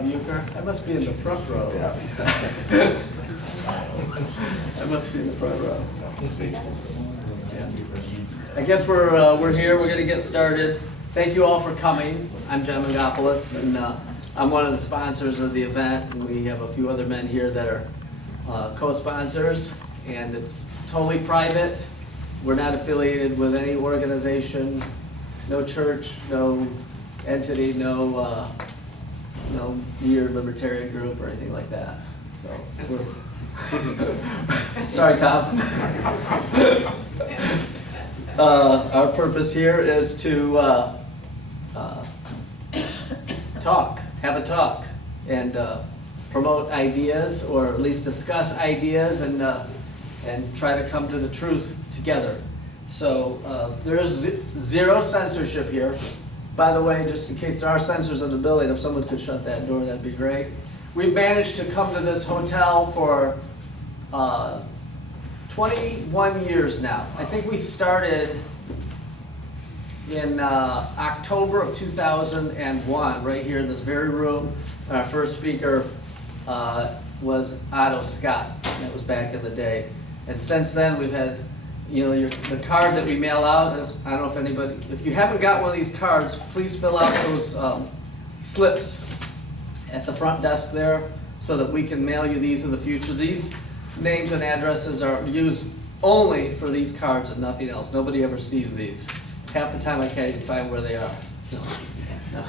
Bob Euchre. I must be in the front row. Yeah. I must be in the front row. Yeah. I guess we're here. We're going to get started. Thank you all for coming. I'm John Megopoulos, and I'm one of the sponsors of the event, and we have a few other men here that are co-sponsors, and it's totally private. We're not affiliated with any organization, no church, no entity, no weird libertarian group or anything like that. So we're sorry, Tom. Our purpose here is to have a talk, and promote ideas, or at least discuss ideas, and try to come to the truth together. So there is zero censorship here. By the way, just in case there are censors in the building, if someone could shut that door, that'd be great. We've managed to come to this hotel for 21 years now. I think we started in October of 2001, right here in this very room. Our first speaker was Otto Scott. That was back in the day. And since then, we've had, the card that we mail out is, I don't know if anybody, if you haven't got one of these cards, please fill out those slips at the front desk there so that we can mail you these in the future. These names and addresses are used only for these cards and nothing else. Nobody ever sees these. Half the time I can't even find where they are. No.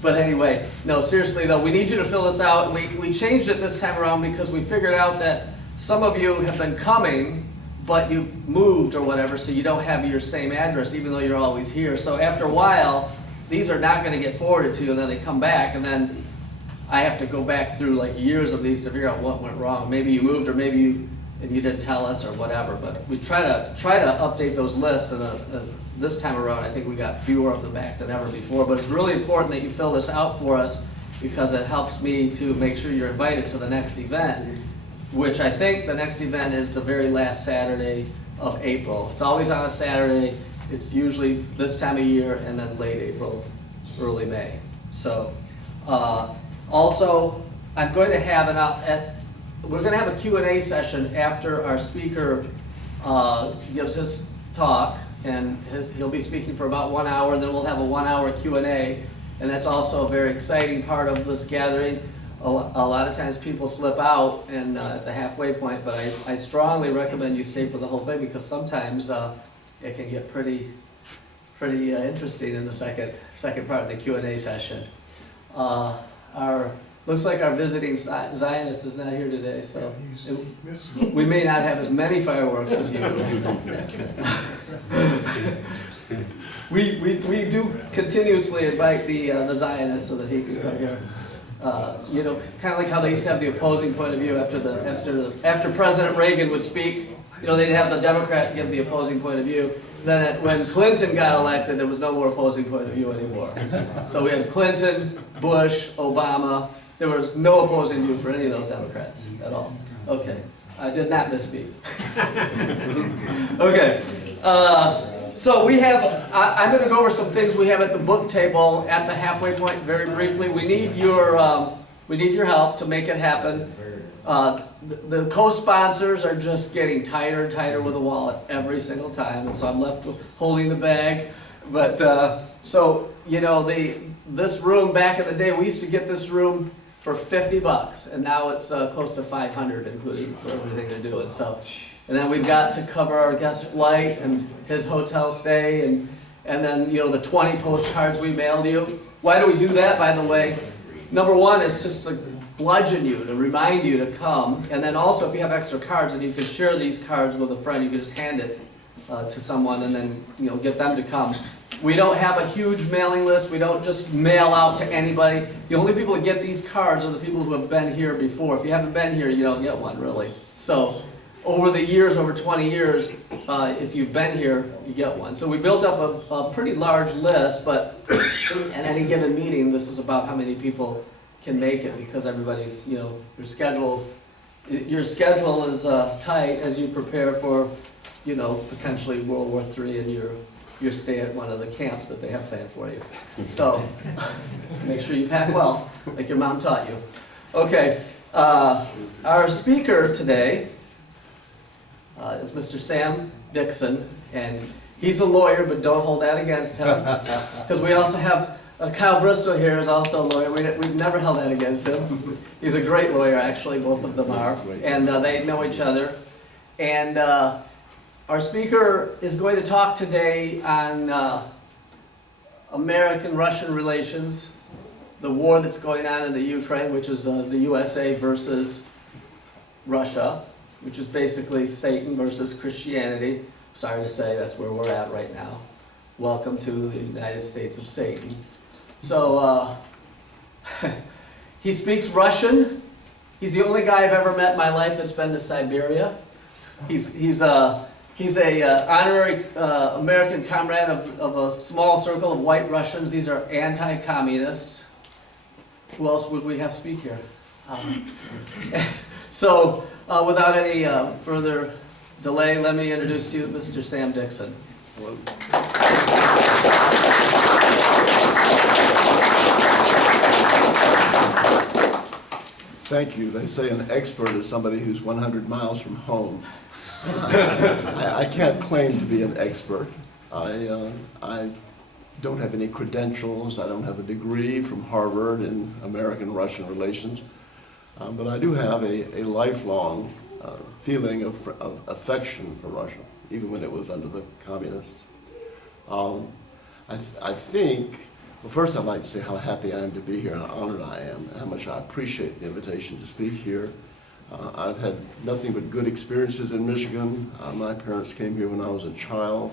But anyway, no, seriously though, we need you to fill this out. We changed it this time around because we figured out that some of you have been coming, but you've moved or whatever, so you don't have your same address, even though you're always here. So after a while, these are not going to get forwarded to you, and then they come back, and then I have to go back through like years of these to figure out what went wrong. Maybe you moved, or maybe you didn't tell us, or whatever. But we try to update those lists, and this time around, I think we got fewer of them back than ever before. But it's really important that you fill this out for us, because it helps me to make sure you're invited to the next event, which I think the next event is the very last Saturday of April. It's always on a Saturday. It's usually this time of year, and then late April, early May. So also, I'm going to have we're going to have a Q&A session after our speaker gives his talk, and he'll be speaking for about 1 hour, and then we'll have a 1 hour Q&A, and that's also a very exciting part of this gathering. A lot of times people slip out and at the halfway point, but I strongly recommend you stay for the whole thing, because sometimes it can get pretty interesting in the second part of the Q&A session. Looks like our visiting Zionist is not here today, so we may not have as many fireworks as you. We do continuously invite the Zionist so that he can come here. Kind of like how they used to have the opposing point of view after President Reagan would speak. They'd have the Democrat give the opposing point of view. Then when Clinton got elected, there was no more opposing point of view anymore. So we had Clinton, Bush, Obama. There was no opposing view for any of those Democrats at all. Okay, I did not misspeak. Okay, so we have, I'm going to go over some things we have at the book table at the halfway point very briefly. We need your help to make it happen. The co-sponsors are just getting tighter and tighter with the wallet every single time, and so I'm left holding the bag. But this room back in the day, we used to get this room for $50, and now it's close to $500, including for everything they're doing. So, and then we've got to cover our guest flight and his hotel stay, and then the 20 postcards we mailed you. Why do we do that, by the way? Number one is just to bludgeon you, to remind you to come, and then also if you have extra cards, and you can share these cards with a friend, you can just hand it to someone, and then get them to come. We don't have a huge mailing list. We don't just mail out to anybody. The only people that get these cards are the people who have been here before. If you haven't been here, you don't get one, really. So over the years, over 20 years, if you've been here, you get one. So we built up a pretty large list, but at any given meeting, this is about how many people can make it, because everybody's, your schedule is tight as you prepare for, potentially World War III and your your stay at one of the camps that they have planned for you. So make sure you pack well, like your mom taught you. Okay, our speaker today is Mr. Sam DIXON, and he's a lawyer, but don't hold that against him, because we also have Kyle Bristol here is also a lawyer. We've never held that against him. He's a great lawyer, actually, both of them are, and they know each other. And our speaker is going to talk today on American-Russian relations, the war that's going on in the Ukraine, which is the USA versus Russia, which is basically Satan versus Christianity. Sorry to say, that's where we're at right now. Welcome to the United States of Satan. So, he speaks Russian. He's the only guy I've ever met in my life that's been to Siberia. He's an honorary American comrade of a small circle of white Russians. These are anti-communists. Who else would we have speak here? So, without any further delay, let me introduce to you Mr. Sam DIXON. Hello. Thank you. They say an expert is somebody who's 100 miles from home. I can't claim to be an expert. I don't have any credentials. I don't have a degree from Harvard in American-Russian relations. But I do have a lifelong feeling of affection for Russia, even when it was under the communists. I think, well, first I'd like to say how happy I am to be here and how honored I am, and how much I appreciate the invitation to speak here. I've had nothing but good experiences in Michigan. My parents came here when I was a child.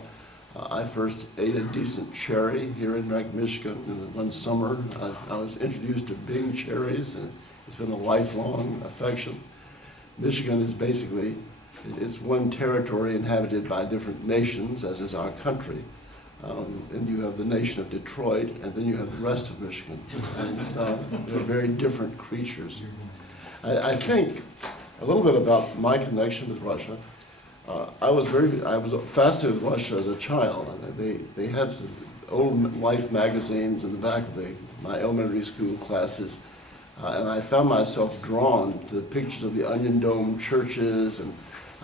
I first ate a decent cherry here in Michigan one summer. I was introduced to Bing cherries, and it's been a lifelong affection. Michigan is basically, it's one territory inhabited by different nations, as is our country. And you have the nation of Detroit, and then you have the rest of Michigan. And they're very different creatures. I think a little bit about my connection with Russia. I was fascinated with Russia as a child. They had old Life magazines in the back of my elementary school classes. And I found myself drawn to the pictures of the Onion Dome churches, and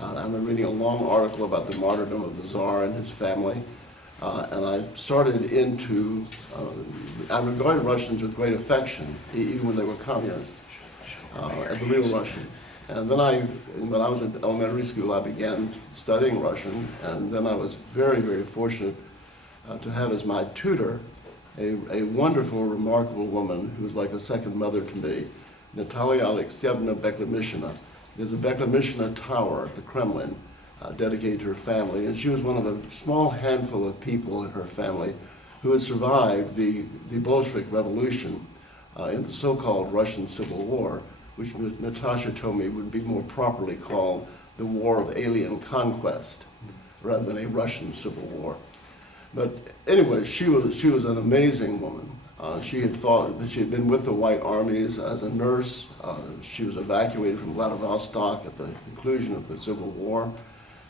I remember reading a long article about the martyrdom of the Tsar and his family. And I started I regarded Russians with great affection, even when they were communists, as the real Russian. And then when I was at elementary school, I began studying Russian, and then I was very, very fortunate to have as my tutor a wonderful, remarkable woman who was like a second mother to me, Natalia Alexeyevna Beklemishina. There's a Beklemishina tower at the Kremlin dedicated to her family, and she was one of a small handful of people in her family who had survived the Bolshevik Revolution in the so-called Russian Civil War, which Natasha told me would be more properly called the War of Alien Conquest, rather than a Russian Civil War. But anyway, she was an amazing woman. She had been with the White Armies as a nurse. She was evacuated from Vladivostok at the conclusion of the Civil War,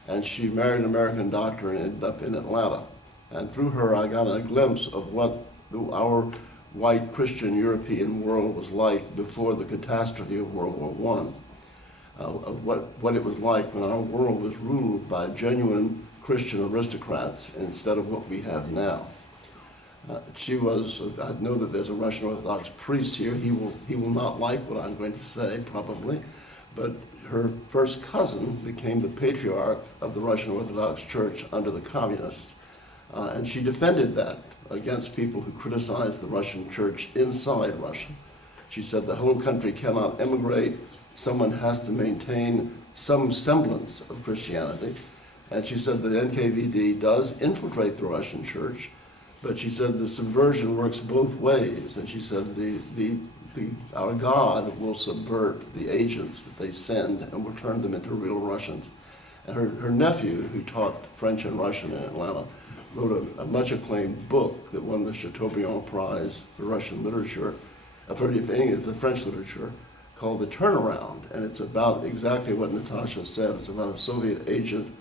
and she married an American doctor and ended up in Atlanta. And through her, I got a glimpse of what our white Christian European world was like before the catastrophe of World War I, of what it was like when our world was ruled by genuine Christian aristocrats instead of what we have now. I know that there's a Russian Orthodox priest here. He will not like what I'm going to say, probably, but her first cousin became the patriarch of the Russian Orthodox Church under the communists, and she defended that against people who criticized the Russian church inside Russia. She said the whole country cannot emigrate. Someone has to maintain some semblance of Christianity. And she said the NKVD does infiltrate the Russian church, but she said the subversion works both ways. And she said our God will subvert the agents that they send and will turn them into real Russians. And her nephew, who taught French and Russian in Atlanta, wrote a much acclaimed book that won the Chateaubriand Prize for Russian literature, for French literature, called The Turnaround. And it's about exactly what Natasha said. It's about a Soviet agent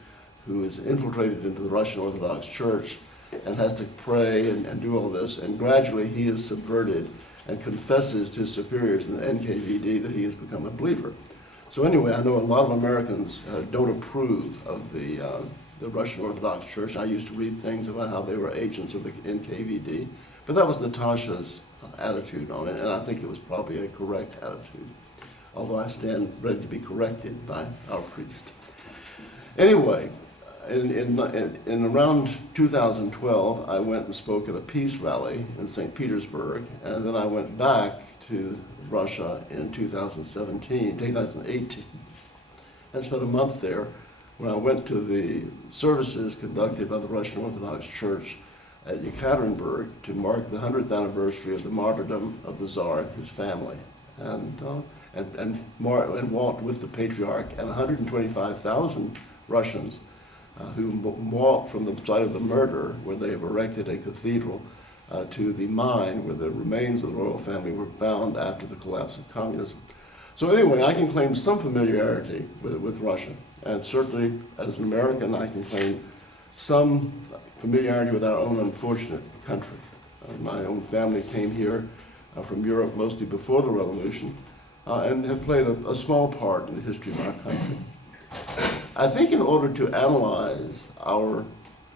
who is infiltrated into the Russian Orthodox Church and has to pray and do all this. And gradually he is subverted and confesses to his superiors in the NKVD that he has become a believer. So anyway, I know a lot of Americans don't approve of the Russian Orthodox Church. I used to read things about how they were agents of the NKVD, but that was Natasha's attitude on it, and I think it was probably a correct attitude, although I stand ready to be corrected by our priest. Anyway, in around 2012, I went and spoke at a peace rally in St. Petersburg, and then I went back to Russia in 2018, and spent a month there when I went to the services conducted by the Russian Orthodox Church at Yekaterinburg to mark the 100th anniversary of the martyrdom of the Tsar and his family, and walked with the Patriarch and 125,000 Russians who walked from the site of the murder, where they have erected a cathedral, to the mine where the remains of the royal family were found after the collapse of communism. So anyway, I can claim some familiarity with Russia, and certainly as an American, I can claim some familiarity with our own unfortunate country. My own family came here from Europe mostly before the revolution, and have played a small part in the history of our country. I think in order to analyze our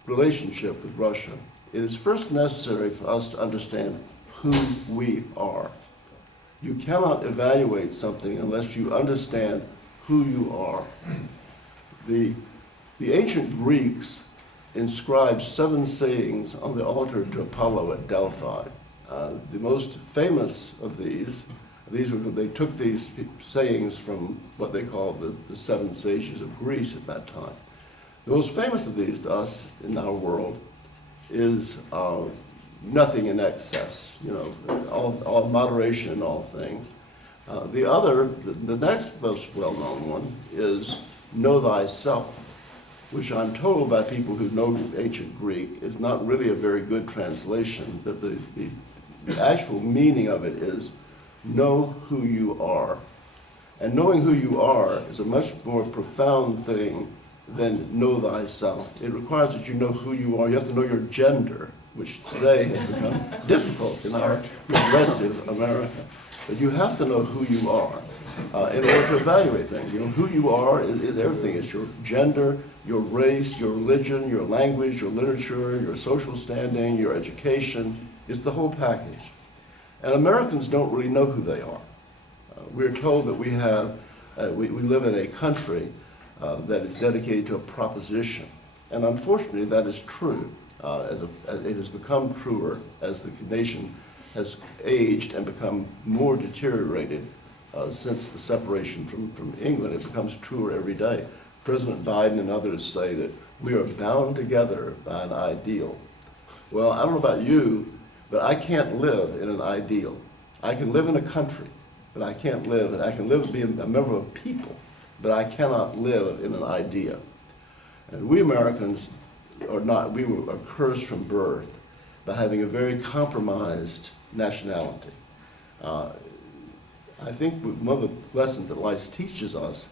relationship with Russia, it is first necessary for us to understand who we are. You cannot evaluate something unless you understand who you are. The ancient Greeks inscribed 7 sayings on the altar to Apollo at Delphi. The most famous of they took these sayings from what they called the 7 sages of Greece at that time. The most famous of these to us in our world is nothing in excess, all moderation in all things. The next most well-known one is know thyself, which I'm told by people who know ancient Greek is not really a very good translation, that the actual meaning of it is know who you are. And knowing who you are is a much more profound thing than know thyself. It requires that you know who you are. You have to know your gender, which today has become difficult in our progressive America. But you have to know who you are in order to evaluate things. Who you are is everything. It's your gender, your race, your religion, your language, your literature, your social standing, your education. It's the whole package. And Americans don't really know who they are. We're told that we live in a country that is dedicated to a proposition. And unfortunately, that is true. It has become truer as the nation has aged and become more deteriorated since the separation from England. It becomes truer every day. President Biden and others say that we are bound together by an ideal. Well, I don't know about you, but I can't live in an ideal. I can live in a country, but I can't live, and I can live, be a member of a people, but I cannot live in an idea. And we Americans are not, we are cursed from birth by having a very compromised nationality. I think one of the lessons that life teaches us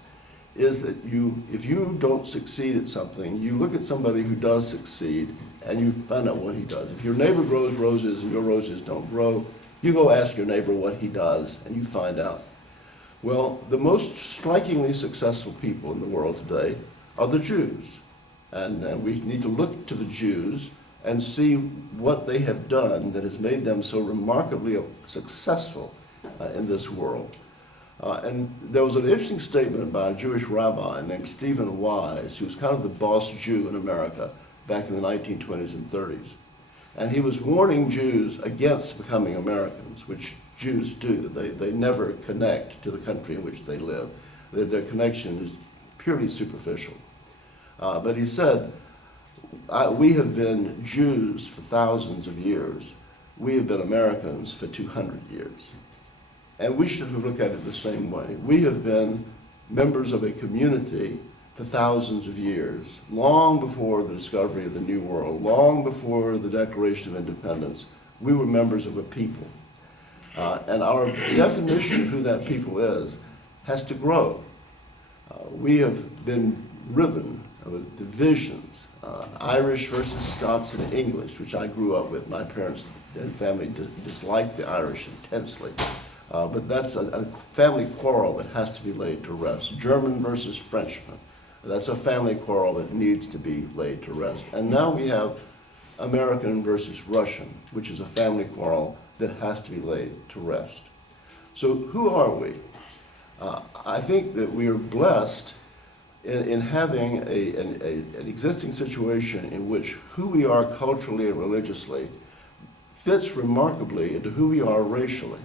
is that if you don't succeed at something, you look at somebody who does succeed and you find out what he does. If your neighbor grows roses and your roses don't grow, you go ask your neighbor what he does and you find out. Well, the most strikingly successful people in the world today are the Jews. And we need to look to the Jews and see what they have done that has made them so remarkably successful in this world. And there was an interesting statement by a Jewish rabbi named Stephen Wise, who was kind of the boss Jew in America back in the 1920s and 30s. And he was warning Jews against becoming Americans, which Jews do. They never connect to the country in which they live. Their connection is purely superficial. But he said, we have been Jews for thousands of years. We have been Americans for 200 years. And we should look at it the same way. We have been members of a community for thousands of years, long before the discovery of the New World, long before the Declaration of Independence. We were members of a people. And our definition of who that people is has to grow. We have been riven with divisions, Irish versus Scots and English, which I grew up with. My parents and family disliked the Irish intensely. But that's a family quarrel that has to be laid to rest. German versus Frenchman. That's a family quarrel that needs to be laid to rest. And now we have American versus Russian, which is a family quarrel that has to be laid to rest. So who are we? I think that we are blessed in having an existing situation in which who we are culturally and religiously fits remarkably into who we are racially.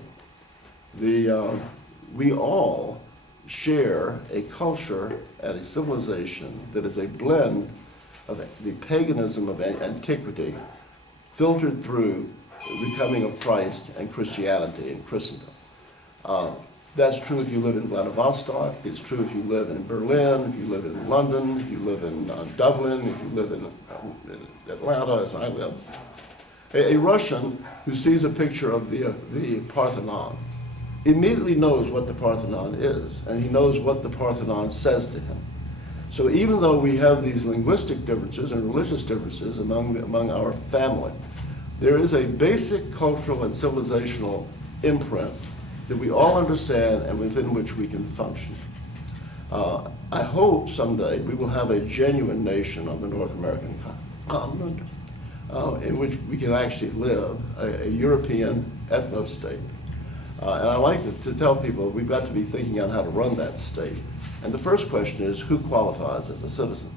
We all share a culture and a civilization that is a blend of the paganism of antiquity filtered through the coming of Christ and Christianity and Christendom. That's true if you live in Vladivostok, it's true if you live in Berlin, if you live in London, if you live in Dublin, if you live in Atlanta, as I live. A Russian who sees a picture of the Parthenon immediately knows what the Parthenon is, and he knows what the Parthenon says to him. So even though we have these linguistic differences and religious differences among our family, there is a basic cultural and civilizational imprint that we all understand and within which we can function. I hope someday we will have a genuine nation on the North American continent in which we can actually live, a European ethno-state. And I like to tell people we've got to be thinking on how to run that state. And the first question is, who qualifies as a citizen?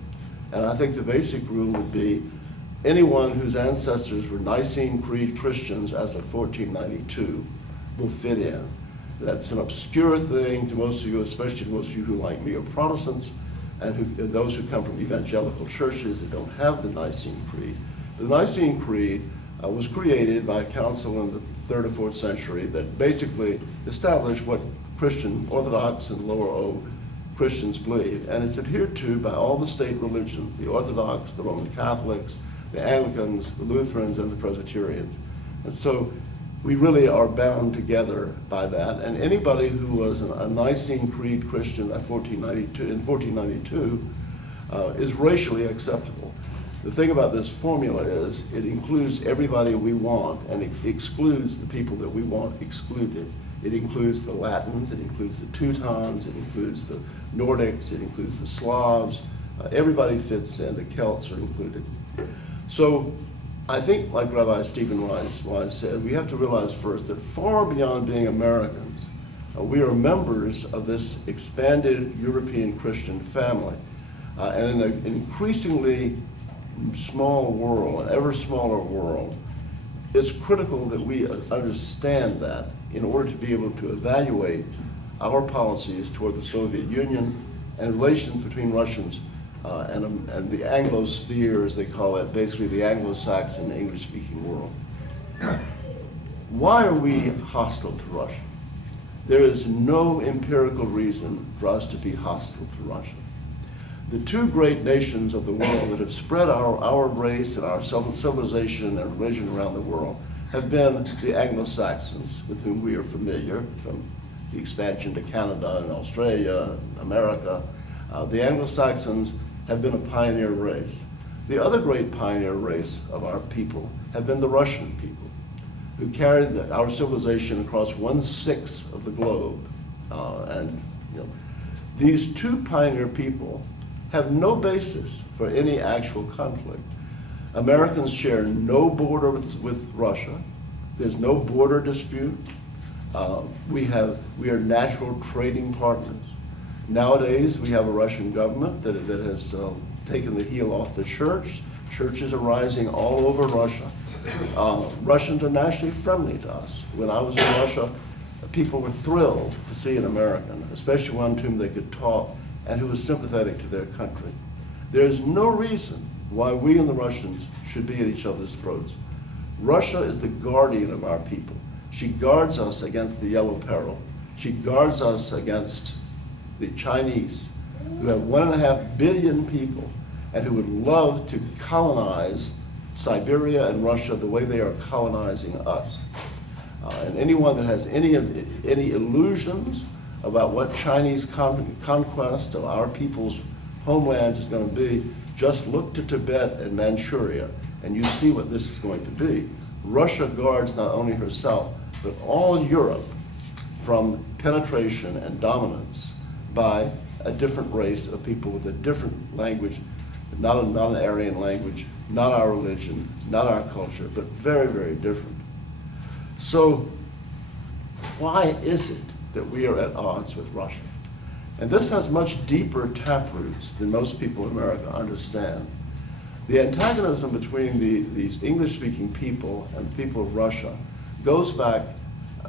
And I think the basic rule would be anyone whose ancestors were Nicene Creed Christians as of 1492 will fit in. That's an obscure thing to most of you, especially to most of you who, like me, are Protestants, and those who come from evangelical churches that don't have the Nicene Creed. The Nicene Creed was created by a council in the 3rd or 4th century that basically established what Christian, Orthodox and Lower O Christians believe, and it's adhered to by all the state religions, the Orthodox, the Roman Catholics, the Anglicans, the Lutherans, and the Presbyterians. And so we really are bound together by that, and anybody who was a Nicene Creed Christian in 1492 is racially acceptable. The thing about this formula is it includes everybody we want, and it excludes the people that we want excluded. It includes the Latins, it includes the Teutons, it includes the Nordics, it includes the Slavs. Everybody fits in, the Celts are included. So I think, like Rabbi Stephen Wise said, we have to realize first that far beyond being Americans, we are members of this expanded European Christian family. And in an increasingly small world, an ever smaller world, it's critical that we understand that in order to be able to evaluate our policies toward the Soviet Union and relations between Russians and the Anglosphere, as they call it, basically the Anglo-Saxon English-speaking world. Why are we hostile to Russia? There is no empirical reason for us to be hostile to Russia. The two great nations of the world that have spread our race and our civilization and religion around the world have been the Anglo-Saxons, with whom we are familiar, from the expansion to Canada and Australia, America. The Anglo-Saxons have been a pioneer race. The other great pioneer race of our people have been the Russian people, who carried our civilization across 1/6 of the globe. These two pioneer people have no basis for any actual conflict. Americans share no border with Russia. There's no border dispute. We are natural trading partners. Nowadays, we have a Russian government that has taken the heel off the church. Churches are rising all over Russia. Russians are nationally friendly to us. When I was in Russia, people were thrilled to see an American, especially one to whom they could talk and who was sympathetic to their country. There's no reason why we and the Russians should be at each other's throats. Russia is the guardian of our people. She guards us against the yellow peril. She guards us against the Chinese, who have 1.5 billion people and who would love to colonize Siberia and Russia the way they are colonizing us. And anyone that has any illusions about what Chinese conquest of our people's homelands is going to be. Just look to Tibet and Manchuria, and you see what this is going to be. Russia guards not only herself, but all Europe from penetration and dominance by a different race of people with a different language, not an Aryan language, not our religion, not our culture, but very, very different. So why is it that we are at odds with Russia? And this has much deeper taproots than most people in America understand. The antagonism between these English-speaking people and the people of Russia goes back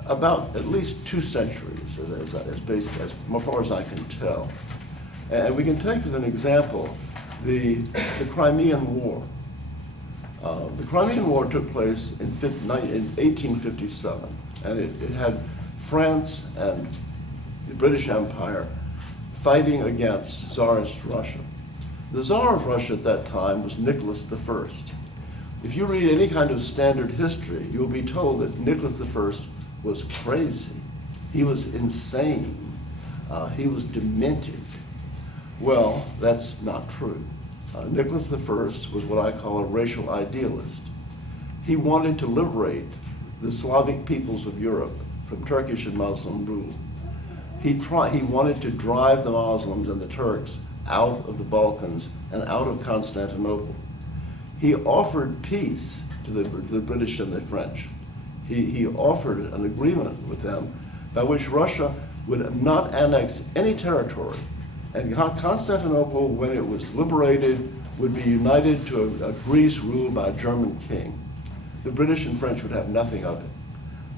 about at least 2 centuries, as far as I can tell. And we can take as an example the Crimean War. The Crimean War took place in 1857, and it had France and the British Empire fighting against Tsarist Russia. The Tsar of Russia at that time was Nicholas I. If you read any kind of standard history, you'll be told that Nicholas I was crazy. He was insane. He was demented. Well, that's not true. Nicholas I was what I call a racial idealist. He wanted to liberate the Slavic peoples of Europe from Turkish and Muslim rule. He wanted to drive the Muslims and the Turks out of the Balkans and out of Constantinople. He offered peace to the British and the French. He offered an agreement with them by which Russia would not annex any territory, and Constantinople, when it was liberated, would be united to a Greece ruled by a German king. The British and French would have nothing of it,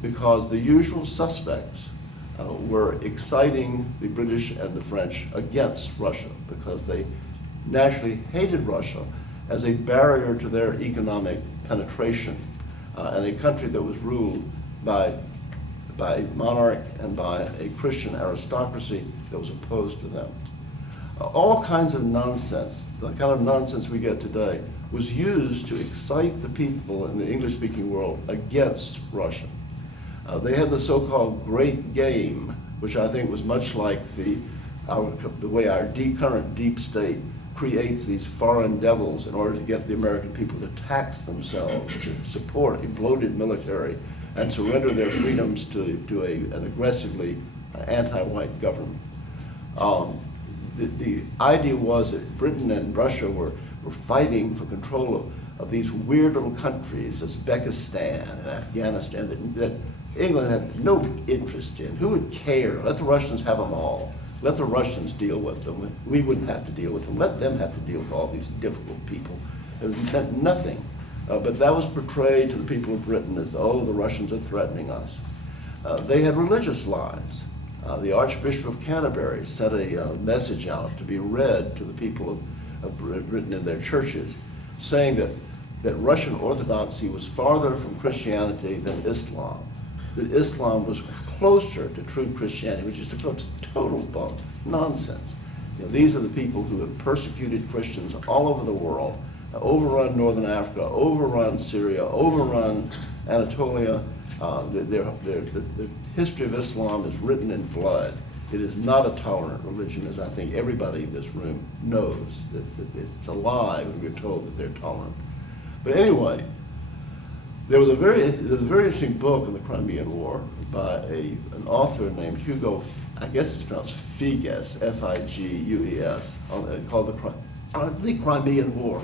because the usual suspects were exciting the British and the French against Russia, because they naturally hated Russia as a barrier to their economic penetration, and a country that was ruled by monarch and by a Christian aristocracy that was opposed to them. All kinds of nonsense, the kind of nonsense we get today, was used to excite the people in the English-speaking world against Russia. They had the so-called Great Game, which I think was much like the way our current deep state creates these foreign devils in order to get the American people to tax themselves, to support a bloated military, and surrender their freedoms to an aggressively anti-white government. The idea was that Britain and Russia were fighting for control of these weird little countries, Uzbekistan and Afghanistan, that England had no interest in. Who would care? Let the Russians have them all. Let the Russians deal with them. We wouldn't have to deal with them. Let them have to deal with all these difficult people. It meant nothing. But that was portrayed to the people of Britain as, oh, the Russians are threatening us. They had religious lies. The Archbishop of Canterbury sent a message out to be read to the people of Britain in their churches, saying that Russian Orthodoxy was farther from Christianity than Islam, that Islam was closer to true Christianity, which is a total bunk, nonsense. You know, these are the people who have persecuted Christians all over the world, overrun Northern Africa, overrun Syria, overrun Anatolia. The history of Islam is written in blood. It is not a tolerant religion, as I think everybody in this room knows. That it's a lie when we're told that they're tolerant. But anyway, there was a very interesting book on the Crimean War by an author named Hugo, I guess it's pronounced Figues, F-I-G-U-E-S, called the Crimean War.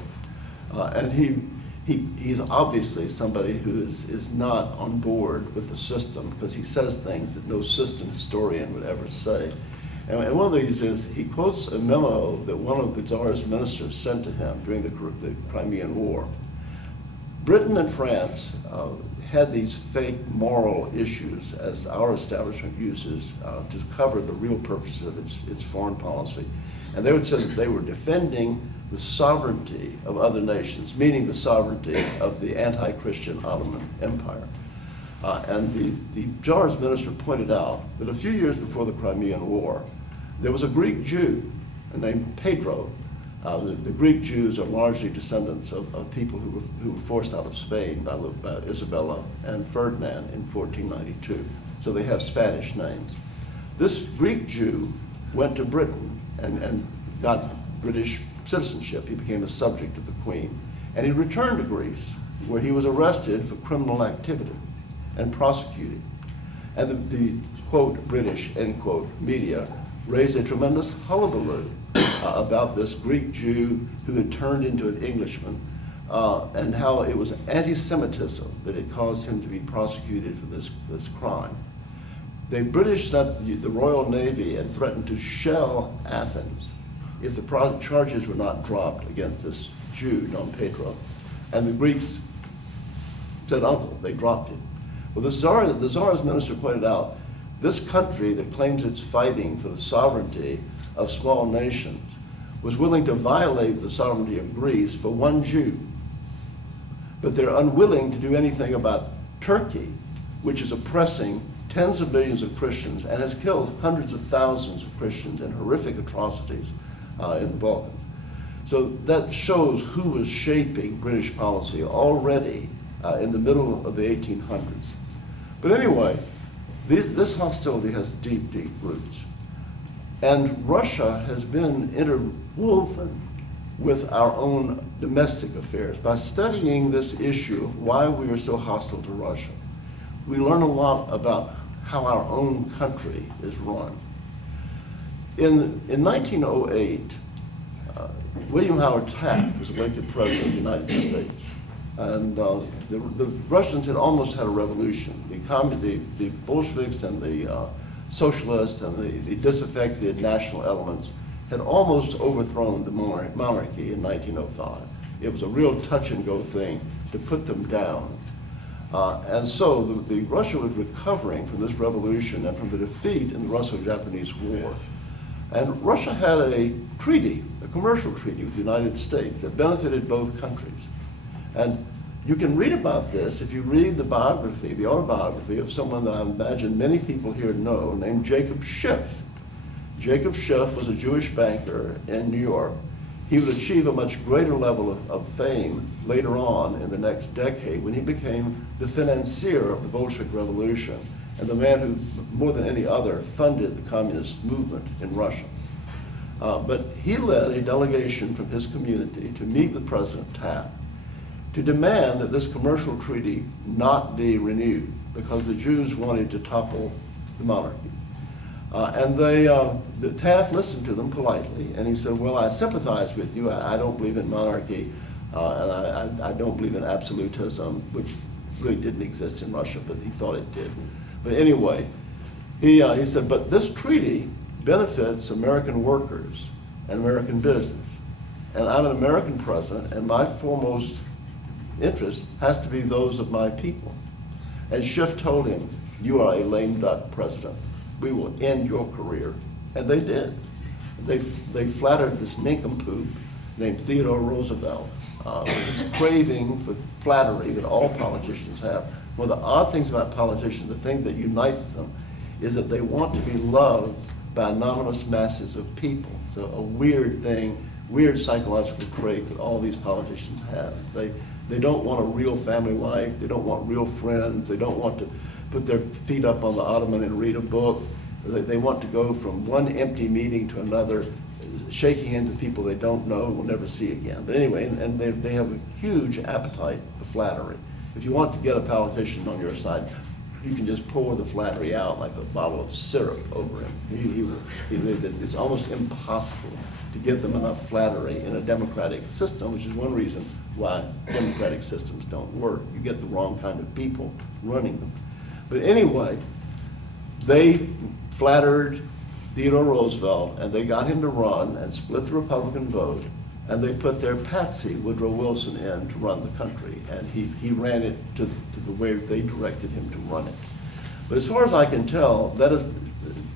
And he's obviously somebody who is not on board with the system, because he says things that no system historian would ever say. And one of these is, he quotes a memo that one of the Tsar's ministers sent to him during the Crimean War. Britain and France had these fake moral issues, as our establishment uses to cover the real purposes of its foreign policy. And they would say that they were defending the sovereignty of other nations, meaning the sovereignty of the anti-Christian Ottoman Empire. And the Tsar's minister pointed out that a few years before the Crimean War, there was a Greek Jew named Pedro. The Greek Jews are largely descendants of people who were forced out of Spain by Isabella and Ferdinand in 1492. So they have Spanish names. This Greek Jew went to Britain and got British citizenship. He became a subject of the Queen. And he returned to Greece, where he was arrested for criminal activity and prosecuted. And the quote, British, end quote, media raised a tremendous hullabaloo about this Greek Jew who had turned into an Englishman, and how it was anti-Semitism that had caused him to be prosecuted for this crime. The British sent the Royal Navy and threatened to shell Athens if the charges were not dropped against this Jew, Don Pedro. And the Greeks said, uncle, they dropped it. Well, the Tsar's minister pointed out, this country that claims it's fighting for the sovereignty of small nations was willing to violate the sovereignty of Greece for one Jew. But they're unwilling to do anything about Turkey, which is oppressing tens of millions of Christians and has killed hundreds of thousands of Christians in horrific atrocities in the Balkans. So that shows who was shaping British policy already in the middle of the 1800s. But anyway, this hostility has deep, deep roots. And Russia has been interwoven with our own domestic affairs. By studying this issue, why we are so hostile to Russia, we learn a lot about how our own country is run. In 1908, William Howard Taft was elected president of the United States. And the Russians had almost had a revolution. The Bolsheviks and the socialists and the disaffected national elements had almost overthrown the monarchy in 1905. It was a real touch-and-go thing to put them down. And so Russia was recovering from this revolution and from the defeat in the Russo-Japanese War. And Russia had a treaty, a commercial treaty with the United States that benefited both countries. And you can read about this if you read the biography, the autobiography of someone that I imagine many people here know, named Jacob Schiff. Jacob Schiff was a Jewish banker in New York. He would achieve a much greater level of fame later on in the next decade when he became the financier of the Bolshevik Revolution and the man who, more than any other, funded the communist movement in Russia. But he led a delegation from his community to meet with President Taft to demand that this commercial treaty not be renewed because the Jews wanted to topple the monarchy. And Taft listened to them politely, and he said, well, I sympathize with you. I don't believe in monarchy, and I don't believe in absolutism, which really didn't exist in Russia, but he thought it did. But anyway, he said, but this treaty benefits American workers and American business. And I'm an American president, and my foremost interest has to be those of my people. And Schiff told him, you are a lame duck president. We will end your career. And they did. They flattered this nincompoop named Theodore Roosevelt, with this craving for flattery that all politicians have. One of the odd things about politicians, the thing that unites them, is that they want to be loved by anonymous masses of people. So a weird thing, weird psychological trait that all these politicians have. They don't want a real family life. They don't want real friends. They don't want to put their feet up on the ottoman and read a book. They want to go from one empty meeting to another, shaking hands with people they don't know and will never see again. But anyway, and they have a huge appetite for flattery. If you want to get a politician on your side, you can just pour the flattery out like a bottle of syrup over him. It's almost impossible to give them enough flattery in a democratic system, which is one reason why democratic systems don't work. You get the wrong kind of people running them. But anyway, they flattered Theodore Roosevelt, and they got him to run and split the Republican vote, and they put their patsy, Woodrow Wilson, in to run the country, and he ran it to the way they directed him to run it. But as far as I can tell, that is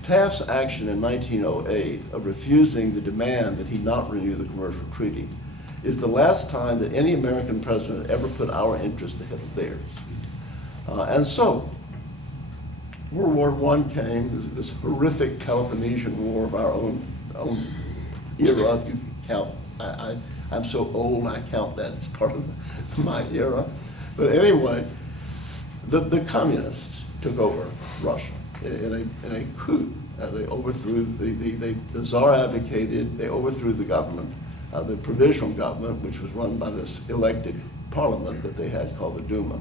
Taft's action in 1908 of refusing the demand that he not renew the commercial treaty is the last time that any American president ever put our interest ahead of theirs. And so, World War I came, this horrific Peloponnesian War of our own era. You can count, I'm so old I count that as part of my era. But anyway, the communists took over Russia in a coup. They overthrew, the Tsar abdicated, they overthrew the government, the provisional government, which was run by this elected parliament that they had called the Duma.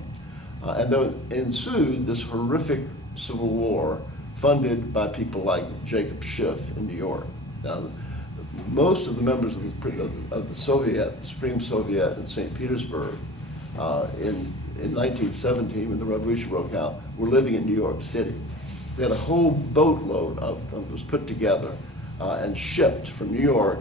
And there ensued this horrific civil war funded by people like Jacob Schiff in New York. Now, most of the members of the Soviet, the Supreme Soviet in St. Petersburg, in 1917, when the revolution broke out, were living in New York City. They had a whole boatload of them was put together and shipped from New York